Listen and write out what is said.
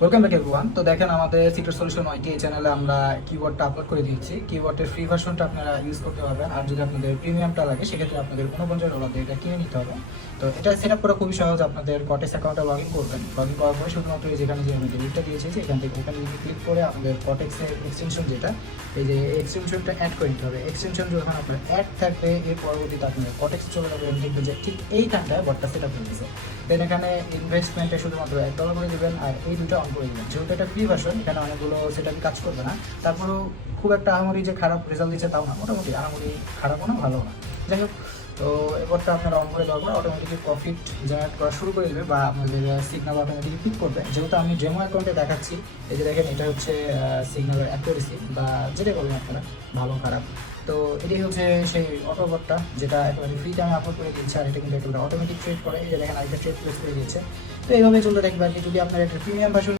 Welcome back everyone. তো দেখেন আমাদের সিক্রেট সলিউশন ওয়াইটি এই চ্যানেলে আমরা কিবোর্ডটা আপলোড করে দিয়েছি। কিবোর্ডের ফ্রি ভার্সনটা আপনারা ইউজ করতে পারবেন, আর যদি আপনাদের প্রিমিয়ামটা লাগে সেক্ষেত্রে আপনাদের $49 দিয়ে এটা কিনে নিতে হবে। তো এটা সেট আপ করা খুবই সহজ। আপনাদের কটেক্স অ্যাকাউন্টে লগ ইন করবেন। লগ ইন করার পরে শুধুমাত্র যেখানে যে আমি লিঙ্কটা দিয়েছি এখান থেকে ওখানে ক্লিক করে আমাদের কটেক্সের এক্সটেনশন যেটা, এই যে এক্সটেনশনটা অ্যাড করে নিতে হবে। এক্সটেনশন যখন আপনার অ্যাড থাকবে এর পরবর্তীতে আপনার কটেক্স চলে যাবে, দেখবেন যে ঠিক এইখানটায় বটটা সেট আপ হয়ে গেছে। দেন এখানে ইনভেস্টমেন্টে শুধুমাত্র $1 করে দেবেন, আর এই দুটো অন করে দেবেন। যেহেতু এটা ফ্রি ভার্সন, এখানে অনেকগুলো সেটা কাজ করবে না। তারপরেও খুব একটা আহামরি যে খারাপ রেজাল্ট দিচ্ছে তাও না, মোটামুটি আহামরি খারাপও না ভালো না। যাই হোক, তো এবারটা আপনারা অন করে দেওয়ার পর অটোমেটিকলি প্রফিট জেনারেট করা শুরু করে দেবে, বা আপনাদের সিগনাল অটোমেটিকলি পিক করবে। যেহেতু আমি ডেমো অ্যাকাউন্টে দেখাচ্ছি, এই যে দেখেন এটা হচ্ছে সিগনালের অ্যাকুরেসি বা যেটা বলবেন আপনারা ভালো খারাপ। তো এটাই হচ্ছে সেই অটোবটটা যেটা একেবারে ফ্রিতে আমি আপলোড করে দিচ্ছি। আর এটা কিন্তু একটা অটোমেটিক ট্রেড করে, এই যে দেখেন আরেকটা ট্রেড প্লেস করে দিয়েছে। তো এইভাবে চলতে থাকবে আর কি। যদি আপনার একটা প্রিমিয়াম ভার্সন